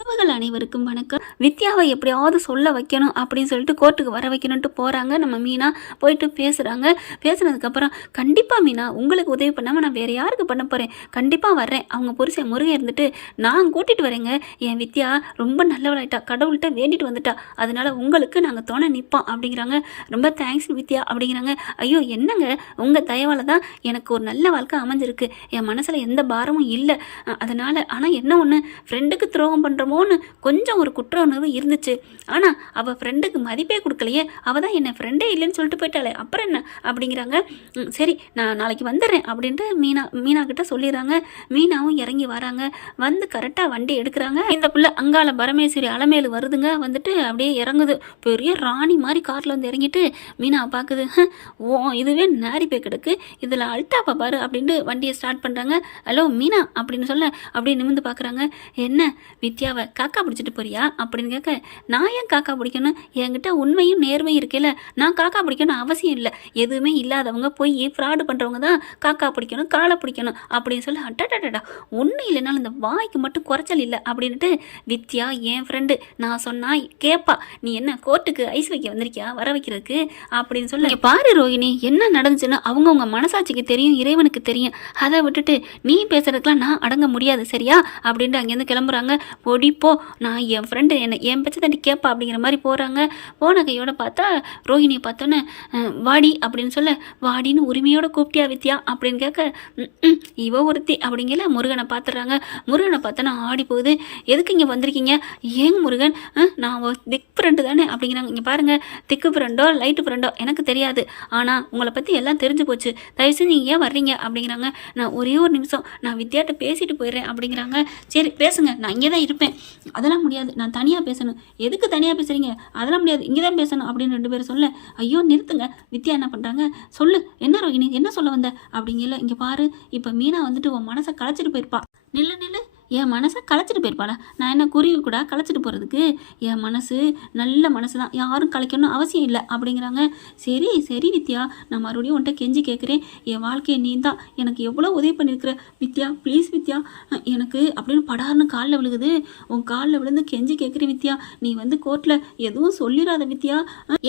உறவுகள் அனைவருக்கும் வணக்கம். வித்யாவை எப்படியாவது சொல்ல வைக்கணும் அப்படின்னு சொல்லிட்டு கோர்ட்டுக்கு வர வைக்கணும்ட்டு போகிறாங்க நம்ம மீனா போயிட்டு பேசுகிறாங்க பேசுனதுக்கப்புறம் கண்டிப்பாக மீனா உங்களுக்கு உதவி பண்ணாமல் நான் வேறு யாருக்கு பண்ண போகிறேன் கண்டிப்பாக வர்றேன். அவங்க புருஷன் முருகன் இருந்துட்டு நான் கூட்டிகிட்டு வரேங்க. என் வித்யா ரொம்ப நல்லவளாயிட்டா. கடவுள்கிட்ட வேண்டிட்டு வந்துட்டா. அதனால் உங்களுக்கு நாங்கள் துணை நிற்போம் அப்படிங்கிறாங்க. ரொம்ப தேங்க்ஸ் வித்யா அப்படிங்கிறாங்க. ஐயோ என்னங்க? உங்கள் தயவால் தான் எனக்கு ஒரு நல்ல வாழ்க்கை அமைஞ்சிருக்கு. என் மனசில் எந்த பாரமும் இல்லை. அதனால் ஆனால் என்ன ஒன்று ஃப்ரெண்டுக்கு துரோகம் பண்ணுறோமோன்னு கொஞ்சம் ஒரு குற்ற உணர்வு இருந்துச்சு. ஆனால் அவள் ஃப்ரெண்டுக்கு மதிப்பே கொடுக்கலையே. அவள் தான் என்னை ஃப்ரெண்டே இல்லைன்னு சொல்லிட்டு போயிட்டாளே. அப்புறம் என்ன? அப்படிங்கிறாங்க. "ம், சரி நான் நாளைக்கு வந்துடுறேன் அப்படின்ட்டு மீனா மீனா கிட்ட சொல்லிடுறாங்க. மீனாவும் இறங்கி வராங்க. வந்து கரெக்டாக வண்டி எடுக்கிறாங்க. இந்த பிள்ளை அங்காள பரமேஸ்வரி அலமேலு வருதுங்க. வந்துட்டு அப்படியே இறங்குது. பெரிய ராணி மாதிரி காரில் வந்து இறங்கிட்டு மீனாவை பார்க்குது. ஓ இதுவே நேரி போய் கிடக்கு. இதில் அல்டாப்பா பாரு அப்படின்ட்டு வண்டியை ஸ்டார்ட் பண்ணுறாங்க ஹலோ மீனா அப்படின்னு சொல்ல அப்படியே நிமிந்து பார்க்குறாங்க. என்ன? வித்யாவை காக்கா பிடிச்சிட்டு போறியா அப்படின்னு கேட்க நான் ஏன் காக்கா பிடிக்கணும்? என்கிட்ட உண்மையும் நேர்மையும் இருக்கையில நான் காக்கா பிடிக்கணும் அவசியம் இல்லை. எதுவுமே இல்லாதவங்க போய் ஃப்ராடு பண்ணுறவங்க தான் காக்கா பிடிக்கணும் காலை பிடிக்கணும் அப்படின்னு சொல்லி அட்டடடா ஒன்றும் இல்லைனாலும் இந்த வாய்க்கு மட்டும் குறைச்சல் இல்லை அப்படின்ட்டு வித்யா என் ஃப்ரெண்டு நான் சொன்னா கேப்பா நீ என்ன கோர்ட்டுக்கு ஐஸ் வைக்க வந்திருக்கியா? வர வைக்கிறதுக்கு? அப்படின்னு சொல்லி பாரு ரோஹிணி என்ன நடந்துச்சுன்னு அவங்கவுங்க மனசாட்சிக்கு தெரியும் இறைவனுக்கு தெரியும். அதை விட்டுட்டு நீ பேசுறதுக்கெல்லாம் நான் அடங்க முடியாது சரியா? அப்படின்ட்டு அங்கேருந்து கிளம்புறாங்க. பொடிப்போ நான் என் ஃப்ரெண்டு என்ன என் பச்சை தாண்டி கேட்பா அப்படிங்கிற மாதிரி போகிறாங்க போன கையோட பார்த்தா ரோஹிணியை பார்த்தோன்னே வாடி அப்படின்னு சொல்ல வாடின்னு உரிமையோட கூப்பிட்டியா வித்யா? அப்படின்னு கேட்க "ம், இவ ஒருத்தி அப்படிங்கிற முருகனை பார்த்துறாங்க முருகனை பார்த்தோன்னா ஆடி போகுது. எதுக்கு இங்கே வந்திருக்கீங்க? ஏங்க முருகன் நான் ஒரு திக் ஃப்ரெண்டு தானே அப்படிங்கிறாங்க. இங்கே பாருங்கள் திக்கு ஃப்ரெண்டோ லைட்டு ஃப்ரெண்டோ எனக்கு தெரியாது. ஆனால் உங்களை பற்றி எல்லாம் தெரிஞ்சு போச்சு. தயவுசெய்து நீங்கள் ஏன் வர்றீங்க? அப்படிங்கிறாங்க. நான் ஒரே ஒரு நிமிஷம் நான் வித்யாட்ட பேசிட்டு போயிடுறேன் அப்படிங்கிறாங்க. சரி பேசுங்க. நான் இங்கே தான் இருப்பேன். அதெல்லாம் முடியாது. நான் தனியாக பேசணும். எதுக்கு தனியாக பேசுகிறீங்க அதெல்லாம் முடியாது. இங்கே தான் பேசணும் அப்படின்னு ரெண்டு பேரும் சொல்ல ஐயோ நிறுத்துங்க. வித்யா என்ன பண்ணுறாங்க சொல்லு. என்ன ரோகிணி என்ன சொல்ல வந்த? அப்படிங்கல இங்கே பாரு. இப்போ மீனா வந்துட்டு உன் மனசை களைச்சிட்டு போயிருப்பா. நில்லு நில்லு. என் மனசை களைச்சிட்டு போயிருப்பாளா? நான் என்ன குருவி கூட களைச்சிட்டு போகிறதுக்கு என் மனசு நல்ல மனசு தான் யாரும் கலைக்கணும் அவசியம் இல்லை அப்படிங்கிறாங்க. சரி சரி வித்யா நான் மறுபடியும் உன்கிட்ட கெஞ்சி கேட்குறேன் என் வாழ்க்கையை நீ தான் எனக்கு எவ்வளோ உதவி பண்ணியிருக்கிற? வித்யா ப்ளீஸ் வித்யா. எனக்கு அப்படின்னு படார்னு காலில் விழுகுது. உன் காலில் விழுந்து கெஞ்சி கேட்குறேன் வித்யா. நீ வந்து கோர்ட்டில் எதுவும் சொல்லிடாத வித்யா.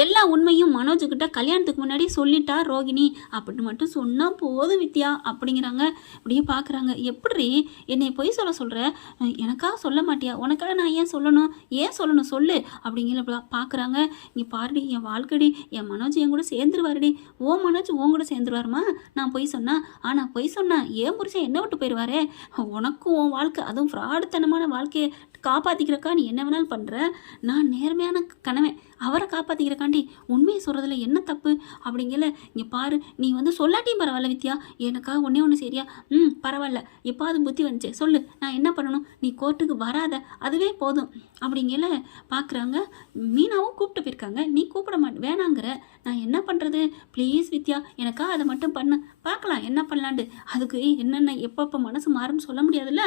எல்லா உண்மையும் மனோஜுக்கிட்ட கல்யாணத்துக்கு முன்னாடி சொல்லிட்டா ரோகிணி. அப்படின்னு மட்டும் சொன்னால் போதும் வித்யா அப்படிங்கிறாங்க. அப்படியே பார்க்குறாங்க எப்படி என்னை பொய் சொல்ல சொல்ல சொல்கிற எனக்காக சொல்ல மாட்டியா? உனக்காக நான் ஏன் சொல்லணும்? ஏன் சொல்லணும்? சொல்லு. அப்படிங்கிற பார்க்குறாங்க இங்கே பாருடி என் வாழ்க்கடி என் மனோஜ் என் கூட சேர்ந்துருவாருடி. ஓ மனோஜ் உன் கூட சேர்ந்துருவாருமா? நான் பொய் சொன்னா? ஆனால் பொய் சொன்னேன் ஏன் புரிச்சா என்ன விட்டு போயிடுவாரே உனக்கும் உன் வாழ்க்கை அதுவும் ஃப்ராடுத்தனமான வாழ்க்கையை காப்பாற்றிக்கிறக்கா நீ என்ன வேணாலும் பண்ணுற நான் நேர்மையான கணவன். அவரை காப்பாற்றிக்கிறக்காண்டி உண்மையை சொல்கிறதுல என்ன தப்பு அப்படிங்கல இங்கே பாரு நீ வந்து சொல்லாட்டியும் பரவாயில்ல வித்யா. எனக்காக ஒன்றே ஒன்று சரியா? ம் பரவாயில்ல. எப்பாவது புத்தி வந்துச்சு. சொல்லு நான் என்ன பண்ணணும்? நீ கோர்ட்டுக்கு வராத. அதுவே போதும் அப்படிங்கல பார்க்குறாங்க மீனாவும் கூப்பிட்டு போயிருக்காங்க. நீ கூப்பிட மாட்டே வேணாங்கிற. நான் என்ன பண்ணுறது ப்ளீஸ் வித்யா எனக்கா அதை மட்டும் பண்ணு. பார்க்கலாம் என்ன பண்ணலான்ட்டு. அதுக்கு என்னென்ன எப்பப்போ மனசு மாறும்னு சொல்ல முடியாதுல்ல?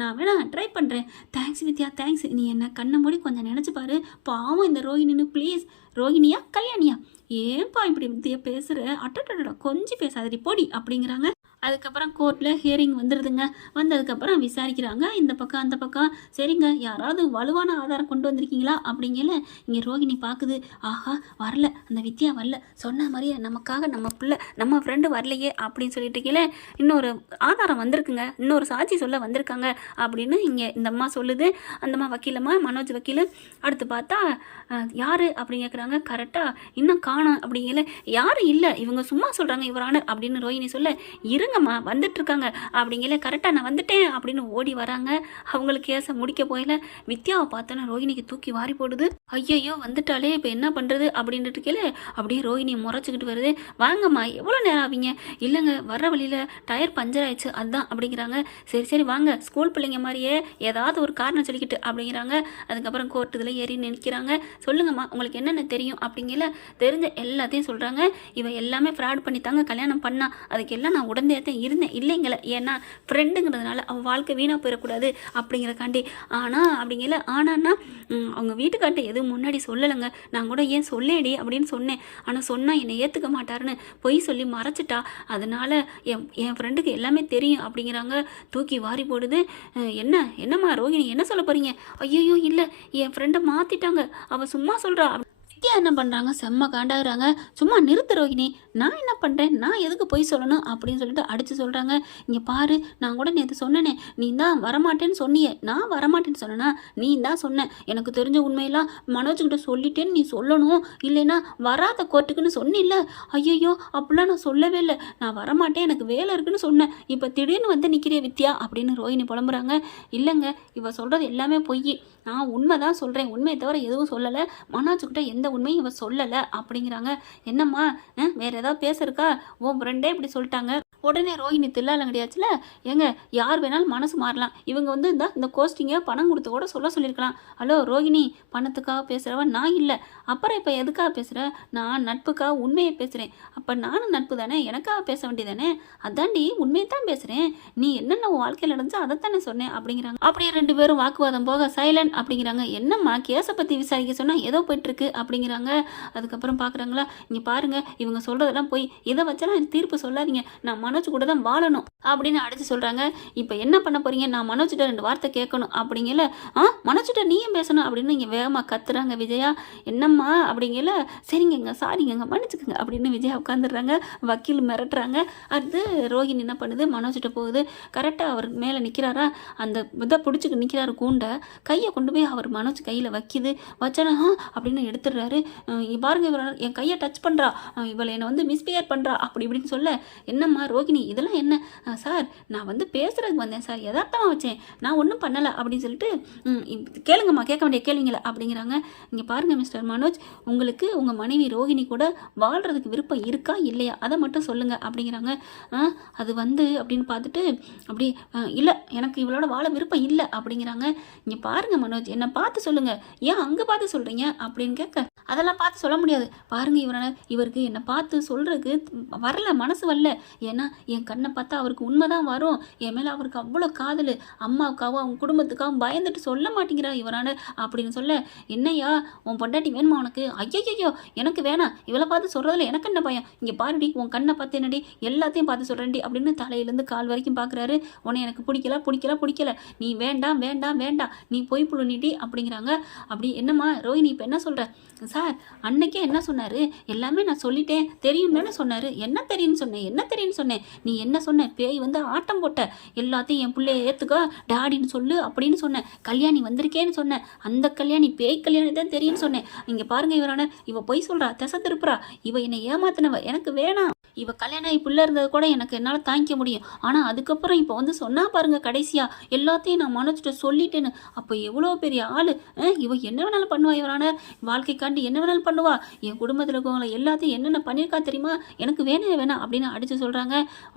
நான் வேணா ட்ரை பண்ணுறேன் தேங்க்ஸ் வித்யா தேங்க்ஸ் நீ என்ன கண்ணை மூடி கொஞ்சம் நினச்சி பாரு. பாவம் இந்த ரோஹிணின்னு ப்ளீஸ் ரோஹிணியா கல்யாணியா? ஏன்பா இப்படி வித்தியா பேசுகிற அட்டடா கொஞ்சம் பேசாதடி போடி அப்படிங்கிறாங்க. அதுக்கப்புறம் கோர்ட்டில் ஹியரிங் வந்துடுதுங்க வந்ததுக்கப்புறம் விசாரிக்கிறாங்க. இந்த பக்கம் அந்த பக்கம். சரிங்க யாராவது வலுவான ஆதாரம் கொண்டு வந்திருக்கீங்களா? அப்படிங்கல இங்கே ரோகிணி பார்க்குது ஆஹா வரல. அந்த வித்யா வரல. சொன்ன மாதிரியே நமக்காக நம்ம பிள்ளை நம்ம ஃப்ரெண்டு வரலையே அப்படின்னு சொல்லிட்டு இருக்கீங்களே இன்னொரு ஆதாரம் வந்திருக்குங்க. இன்னொரு சாட்சி சொல்ல வந்திருக்காங்க அப்படின்னு இங்கே இந்த அம்மா சொல்லுது. அந்த அம்மா வக்கீலம்மா மனோஜ் வக்கீல் அடுத்து பார்த்தா யார் அப்படின்னு கேட்குறாங்க கரெக்டாக இன்னும் காணும் அப்படிங்கல. யாரும் இல்லை. இவங்க சும்மா சொல்கிறாங்க இவரான அப்படின்னு ரோஹிணி சொல்ல இரு இருங்கம்மா வந்துட்டுருக்காங்க அப்படிங்கல கரெக்டாக நான் வந்துட்டேன் அப்படின்னு ஓடி வராங்க. அவங்களுக்கு கேஸை முடிக்க போயில வித்யாவை பார்த்தோன்னா ரோஹிணிக்கு தூக்கி வாரி போடுது. ஐயையோ வந்துட்டாலே இப்போ என்ன பண்ணுறது அப்படின்ட்டு கேளு அப்படியே ரோஹிணி முறைச்சிக்கிட்டு வருது. வாங்கம்மா எவ்வளோ நேரம் ஆவீங்க? இல்லைங்க வர்ற வழியில் டயர் பஞ்சர் ஆயிடுச்சு அதுதான் அப்படிங்கிறாங்க. சரி சரி வாங்க ஸ்கூல் பிள்ளைங்க மாதிரியே ஏதாவது ஒரு காரணம் சொல்லிக்கிட்டு அப்படிங்கிறாங்க. அதுக்கப்புறம் கோர்ட்டு இதில் ஏறி நிற்கிறாங்க. சொல்லுங்கம்மா உங்களுக்கு என்னென்ன தெரியும்? அப்படிங்கல தெரிஞ்ச எல்லாத்தையும் சொல்கிறாங்க இவ எல்லாமே ஃப்ராட் பண்ணி தாங்க கல்யாணம் பண்ணா அதுக்கெல்லாம் நான் உடனே அமைதியாக இருந்தேன். இல்லைங்கள ஏன்னா ஃப்ரெண்டுங்கிறதுனால அவள் வாழ்க்கை வீணாக போயிடக்கூடாது அப்படிங்கிறக்காண்டி. ஆனால் அப்படிங்கல ஆனான்னா அவங்க வீட்டுக்கார்ட்ட எதுவும் முன்னாடி சொல்லலைங்க. நான் கூட ஏன் சொல்லேடி அப்படின்னு சொன்னேன். ஆனால் சொன்னால் என்னை ஏற்றுக்க மாட்டாருன்னு பொய் சொல்லி மறைச்சிட்டா. அதனால என் என் ஃப்ரெண்டுக்கு எல்லாமே தெரியும் அப்படிங்கிறாங்க. தூக்கி வாரி போடுது. என்ன என்னம்மா ரோகிணி என்ன சொல்ல போகிறீங்க ஐயோ இல்லை என் ஃப்ரெண்டை மாற்றிட்டாங்க அவள் சும்மா சொல்கிறா வித்யா என்ன பண்ணுறாங்க செம்ம காண்டாகிறாங்க. சும்மா நிறுத்து ரோகிணி. நான் என்ன பண்ணுறேன் நான் எதுக்கு போய் சொல்லணும்? அப்படின்னு சொல்லிட்டு அடித்து சொல்கிறாங்க இங்கே பாரு நான் கூட நேற்று சொன்னேனே நீ தான் வரமாட்டேன்னு சொன்னியே. நான் வரமாட்டேன்னு சொன்னேன்னா நீ தான் சொன்ன. எனக்கு தெரிஞ்ச உண்மையெல்லாம் மனோஜ்கிட்ட சொல்லிட்டேன்னு நீ சொல்லணும். இல்லைன்னா வராத கோர்ட்டுக்குன்னு சொன்னில்ல? ஐயோ அப்படிலாம் நான் சொல்லவே இல்லை. நான் வரமாட்டேன். எனக்கு வேலை இருக்குன்னு சொன்னேன். இப்போ திடீர்னு வந்து நிற்கிறிய வித்யா? அப்படின்னு ரோஹிணி புலம்புறாங்க. இல்லைங்க இவ சொல்கிறது எல்லாமே பொய் நான் உண்மை தான் சொல்கிறேன் உண்மையை தவிர எதுவும் சொல்லலை. மனோஜ்கிட்ட எந்த உண்மையும் இவ சொல்லலை. அப்படிங்கிறாங்க. என்னம்மா? அஹ், வேற ஏதாவது பேசுறக்கா உன் ஃப்ரெண்டே இப்படி சொல்லிட்டாங்க. உடனே ரோஹிணி தில்லாலங்கடியாச்சுல ஏங்க யார் வேணாலும் மனசு மாறலாம். இவங்க வந்து இந்த இந்த கோஸ்டிங்கை பணம் கொடுத்து கூட சொல்ல சொல்லியிருக்கலாம். ஹலோ ரோஹிணி பணத்துக்காக பேசுகிறவன் நான் இல்லை. அப்புறம் இப்போ எதுக்காக பேசுகிற நான் நட்புக்காக உண்மையை பேசுகிறேன் அப்போ நானும் நட்பு தானே எனக்காக பேச வேண்டியதானே? அதாண்டி உண்மையை தான் பேசுகிறேன் நீ என்னென்ன உன் வாழ்க்கையில் நடந்துச்சோ தானே சொன்னேன் அப்படிங்கிறாங்க. அப்படியே ரெண்டு பேரும் வாக்குவாதம் போக சைலண்ட் அப்படிங்கிறாங்க. என்னம்மா கேஸை பற்றி விசாரிக்க சொன்னால் ஏதோ போயிட்டுருக்கு அப்படிங்கிறாங்க. அதுக்கப்புறம் பார்க்குறாங்களா இங்கே பாருங்க இவங்க சொல்கிறதெல்லாம் போய் இதை வச்செல்லாம் தீர்ப்பு சொல்லாதீங்க. நான் மனோஜ் கூட தான் வாழணும் அப்படின்னு அடிச்சு சொல்கிறாங்க இப்போ என்ன பண்ண போகிறீங்க நான் மனோஜ்கிட்ட ரெண்டு வார்த்தை கேட்கணும் அப்படிங்கல ஆ? மனோஜ்கிட்ட நீயும் பேசணும்? அப்படின்னு இங்கே வேகமாக கத்துறாங்க விஜயா. என்னம்மா? அப்படிங்கல சரிங்கங்க சாரிங்கங்க மன்னிச்சுக்கோங்க அப்படின்னு விஜயா உட்காந்துடுறாங்க வக்கீல் மிரட்டுறாங்க. அடுத்து ரோஹிணி என்ன பண்ணுது? மனோஜ்கிட்ட போகுது. கரெக்டாக அவர் மேலே நிற்கிறாரா அந்த இதை பிடிச்சிக்கு நிற்கிறாரு கூண்டை. கையை கொண்டு போய் அவர் மனோஜ் கையில் வைக்கிது. வச்சனா அப்படின்னு எடுத்துடுறாரு. பாருங்க இவர் என் கையை டச் பண்ணுறா இவளை என்னை வந்து மிஸ்பிஹேவ் பண்ணுறா அப்படி இப்படின்னு சொல்ல என்னம்மா ரோ ரோகிணி இதெல்லாம் என்ன? சார் நான் வந்து பேசுகிறதுக்கு வந்தேன் சார். யதார்த்தமாக வச்சேன். நான் ஒன்றும் பண்ணலை அப்படின்னு சொல்லிட்டு கேளுங்கம்மா கேட்க வேண்டிய கேள்விங்களை அப்படிங்கிறாங்க. இங்கே பாருங்க மிஸ்டர் மனோஜ் உங்களுக்கு உங்கள் மனைவி ரோகிணி கூட வாழ்கிறதுக்கு விருப்பம் இருக்கா இல்லையா? அதை மட்டும் சொல்லுங்கள் அப்படிங்கிறாங்க. அது வந்து அப்படின்னு பார்த்துட்டு அப்படி இல்லை எனக்கு இவளோட வாழ விருப்பம் இல்லை அப்படிங்கிறாங்க. இங்கே பாருங்கள் மனோஜ் என்னை பார்த்து சொல்லுங்கள் ஏன் அங்கே பார்த்து சொல்கிறீங்க அப்படின்னு கேட்க அதெல்லாம் பார்த்து சொல்ல முடியாது. பாருங்கள் இவரான இவருக்கு என்னை பார்த்து சொல்கிறதுக்கு வரல மனசு வரல. ஏன்னா என் கண்ணை பார்த்தா அவருக்கு உண்மை தான் வரும். என் மேலே அவருக்கு அவ்வளோ காதல். அம்மாவுக்காகவும் அவங்க குடும்பத்துக்காகவும் பயந்துட்டு சொல்ல மாட்டேங்கிறா இவரான அப்படின்னு சொல்ல என்னய்யா உன் பொண்டாட்டி வேணுமா உனக்கு? ஐயோ எனக்கு வேணாம். இவளை பார்த்து சொல்கிறதுல எனக்கு என்ன பயம்? இங்கே பாருடி உன் கண்ணை பார்த்து என்னடி? எல்லாத்தையும் பார்த்து சொல்கிறேன்டி அப்படின்னு தலையிலேருந்து கால் வரைக்கும் பார்க்குறாரு. உன்னை எனக்கு பிடிக்கல பிடிக்கல பிடிக்கல. நீ வேண்டாம் வேண்டாம் வேண்டாம். நீ போய் புழுனிடி அப்படிங்கிறாங்க. அப்படி என்னம்மா ரோஹினி இப்போ என்ன சொல்கிற சார் அன்னைக்கே என்ன சொன்னார்? எல்லாமே நான் சொல்லிட்டேன். தெரியும் தானே சொன்னார். என்ன தெரியும்னு சொன்னேன்? என்ன தெரியும்னு சொன்னேன்? நீ என்ன சொன்ன? பேய் வந்து ஆட்டம் போட்ட. எல்லாத்தையும் என் பிள்ளைய ஏற்றுக்கோ டாடின்னு சொல்லு அப்படின்னு சொன்னேன். கல்யாணி வந்திருக்கேன்னு சொன்னேன். அந்த கல்யாணி பேய் கல்யாணி தான் தெரியும்னு சொன்னேன். இங்கே பாருங்க இவரான இவ பொய் சொல்கிறா திசை திருப்புறா. இவ என்னை ஏமாத்தினவ. எனக்கு வேணாம். இவ கல்யாணம் ஆகி பிள்ளை இருந்தது கூட எனக்கு என்னால் தாங்கிக்க முடியும். ஆனால் அதுக்கப்புறம் இப்போ வந்து சொன்னா பாருங்க கடைசியாக எல்லாத்தையும் நான் மனோஜ்கிட்ட சொல்லிட்டேன்னு. அப்போ எவ்வளோ பெரிய ஆள்? இவ என்ன வேணாலும் பண்ணுவா இவரான வாழ்க்கைக்காண்டி என்ன வேணாலும் பண்ணுவா? என் குடும்பத்தில் இருக்கவங்கள எல்லாத்தையும் என்னென்ன பண்ணியிருக்கா தெரியுமா? எனக்கு வேணவே வேணாம் அப்படின்னு அடித்து சொல்கிறாங்க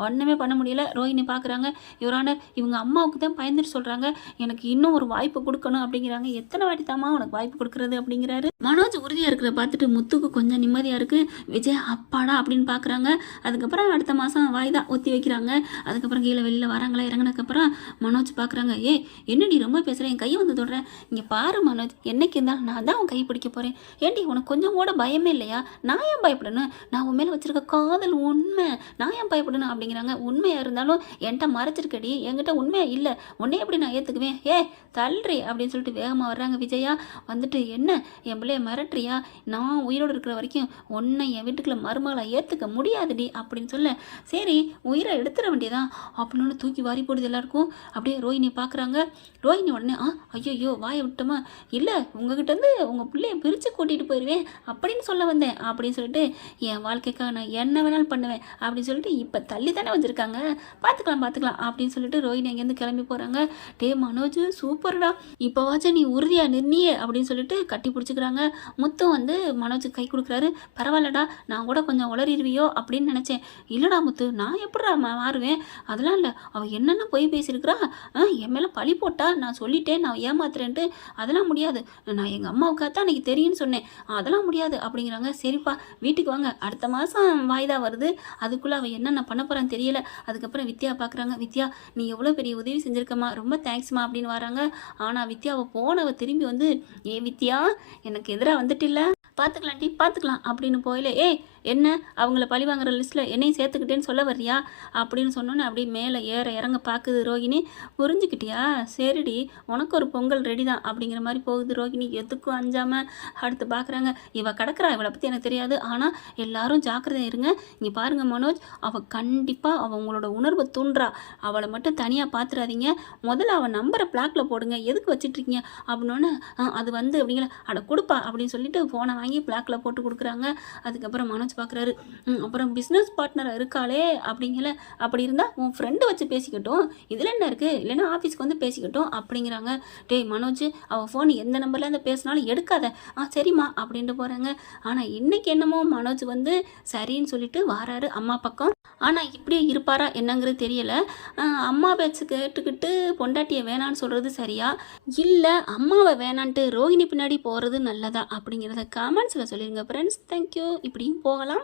ஒன்றுமே பண்ண முடியல ரோஹினி பார்க்குறாங்க இவரான இவங்க அம்மாவுக்கு தான் பயந்துட்டு சொல்கிறாங்க எனக்கு இன்னும் ஒரு வாய்ப்பு கொடுக்கணும் அப்படிங்கிறாங்க. எத்தனை வாட்டி தாம்மா உனக்கு வாய்ப்பு கொடுக்குறது அப்படிங்கிறாரு. மனோஜ் உறுதியாக இருக்கிற பார்த்துட்டு முத்துக்கு கொஞ்சம் நிம்மதியாக இருக்குது விஜய் அப்பாடா அப்படின்னு பார்க்குறாங்க அதுக்கப்புறம் அடுத்த மாதம் வாய்தா ஒத்தி வைக்கிறாங்க. அதுக்கப்புறம் கீழே வெளியில் வராங்களா இறங்கினதுக்கப்புறம் மனோஜ் பார்க்குறாங்க ஏய் என்னடி ரொம்ப பேசுகிறேன் என் கையை வந்து தொடுறேன் இங்கே பாரு மனோஜ் என்னைக்கு இருந்தாலும் நான் தான் உன் கை பிடிக்க போகிறேன் ஏண்டி உனக்கு கொஞ்சம் கூட பயமே இல்லையா? நான் ஏன் பயப்படணும்? நான் உன் மேலே வச்சுருக்க காதல் உண்மை. நான் ஏன் பயப்படணும்? அப்படிங்கிறாங்க. உண்மையாக இருந்தாலும் என்கிட்ட மறைச்சிருக்கடி. என்கிட்ட உண்மையாக இல்லை. உன்னே எப்படி நான் ஏற்றுக்குவேன் ஏ தள்ளுறி அப்படின்னு சொல்லிட்டு வேகமாக வர்றாங்க விஜயா. வந்துட்டு என்ன? என் பிள்ளைய மிரட்டுறியா? நான் உயிரோடு இருக்கிற வரைக்கும் உன்னை என் வீட்டுக்குள்ளே மருமகளை ஏற்றுக்க முடியாது. முடியாதுடி அப்படின்னு சொல்ல சரி உயிரை எடுத்துட வேண்டியதான் அப்படின்னு தூக்கி வாரி போடுது எல்லாருக்கும். அப்படியே ரோஹினி பார்க்குறாங்க. ரோஹினி உடனே ஆ ஐயோ வாயை விட்டோமா இல்லை உங்ககிட்டருந்து உங்கள் பிள்ளைய பிரித்து கூட்டிகிட்டு போயிடுவேன் அப்படின்னு சொல்ல வந்தேன் அப்படின்னு சொல்லிட்டு என் வாழ்க்கைக்காக நான் என்ன வேணாலும் பண்ணுவேன் அப்படின்னு சொல்லிட்டு இப்போ தள்ளி தானே வச்சுருக்காங்க பார்த்துக்கலாம் பார்த்துக்கலாம் அப்படின்னு சொல்லிட்டு ரோஹினி அங்கேருந்து கிளம்பி போகிறாங்க டே மனோஜ் சூப்பர்டா இப்போவாச்சும் நீ உறுதியாக நின்னியே அப்படின்னு சொல்லிட்டு கட்டி பிடிச்சிக்கிறாங்க. முத்தும் வந்து மனோஜுக்கு கை கொடுக்குறாரு. பரவாயில்லடா நான் கூட கொஞ்சம் உளறிடுவியோ அப்படின்னு அப்படின்னு நினச்சேன். இல்லைடா முத்து நான் எப்படிடா மா- மாறுவேன்? அதெல்லாம் இல்லை. அவள் என்னென்ன போய் பேசியிருக்கிறா? ஆ, என் மேலே பழி போட்டா நான் சொல்லிட்டேன் நான் ஏமாத்துறேன்ட்டு. அதெல்லாம் முடியாது. நான் எங்கள் அம்மாவுக்காக தான் அன்றைக்கி தெரியும்னு சொன்னேன். அதெல்லாம் முடியாது அப்படிங்கிறாங்க. சரிப்பா வீட்டுக்கு வாங்க. அடுத்த மாதம் வாய்தா வருது. அதுக்குள்ளே அவள் என்னென்ன பண்ண போகிறான்னு தெரியல. அதுக்கப்புறம் வித்யா பார்க்குறாங்க வித்யா நீ எவ்வளோ பெரிய உதவி செஞ்சுருக்கம்மா. ரொம்ப தேங்க்ஸ்மா அப்படின்னு வராங்க. ஆனால் வித்யாவை போனவ திரும்பி வந்து ஏ வித்யா எனக்கு எதிராக வந்துட்டில்ல. பார்த்துக்கலாம் டி பார்த்துக்கலாம் அப்படின்னு போயில ஏய் என்ன? அவங்கள பழி வாங்குற லிஸ்ட்டில் என்னையும் சேர்த்துக்கிட்டேன்னு சொல்ல வர்றியா? அப்படின்னு சொன்னோன்னே அப்படியே மேலே ஏற இறங்க பார்க்குது ரோகிணி. புரிஞ்சுக்கிட்டியா? சரிடி உனக்கு ஒரு பொங்கல் ரெடி தான். அப்படிங்கிற மாதிரி போகுது ரோகிணி. எதுக்கும் அஞ்சாமல் அடுத்து பார்க்குறாங்க இவ கிடக்குறா இவளை பற்றி எனக்கு தெரியாது. ஆனால் எல்லாரும் ஜாக்கிரதையாக இருங்க. இங்கே பாருங்கள் மனோஜ் அவள் கண்டிப்பாக அவள் உங்களோட உணர்வை தூண்டுறா. அவளை மட்டும் தனியாக பார்த்துறாதீங்க முதல்ல அவள் நம்பரை பிளாக்ல போடுங்க. எதுக்கு வச்சிட்ருக்கீங்க அப்படின்னோடனே அது வந்து அப்படிங்கிற அட கொடுப்பா. அப்படின்னு சொல்லிட்டு ஃபோனை வாங்கி பிளாக்ல போட்டு கொடுக்குறாங்க. அதுக்கப்புறம் மனோஜ் பார்க்குறாரு அப்புறம் பிஸ்னஸ் பார்ட்னராக இருக்காளே அப்படிங்கல அப்படி இருந்தால் உன் ஃப்ரெண்டு வச்சு பேசிக்கட்டும். இதில் என்ன இருக்குது இல்லைன்னா ஆஃபீஸ்க்கு வந்து பேசிக்கட்டும் அப்படிங்கிறாங்க. டேய் மனோஜ் அவள் ஃபோன் எந்த நம்பர்லேருந்து பேசினாலும் எடுக்காத. ஆ சரிம்மா அப்படின்ட்டு போகிறாங்க ஆனால் இன்றைக்கி என்னமோ மனோஜ் வந்து சரின்னு சொல்லிட்டு வாராரு அம்மா பக்கம். ஆனால் இப்படியே இருப்பாரா என்னங்கிறது தெரியலை. அம்மா பேச்சு கேட்டுக்கிட்டு பொண்டாட்டியை வேணான்னு சொல்கிறது சரியா? இல்லை அம்மாவை வேணான்ட்டு ரோஹிணி பின்னாடி போகிறது நல்லதா அப்படிங்கிறத கமெண்ட்ஸில் சொல்லிடுங்க ஃப்ரெண்ட்ஸ் தேங்க்யூ இப்படியும் போகலாம்.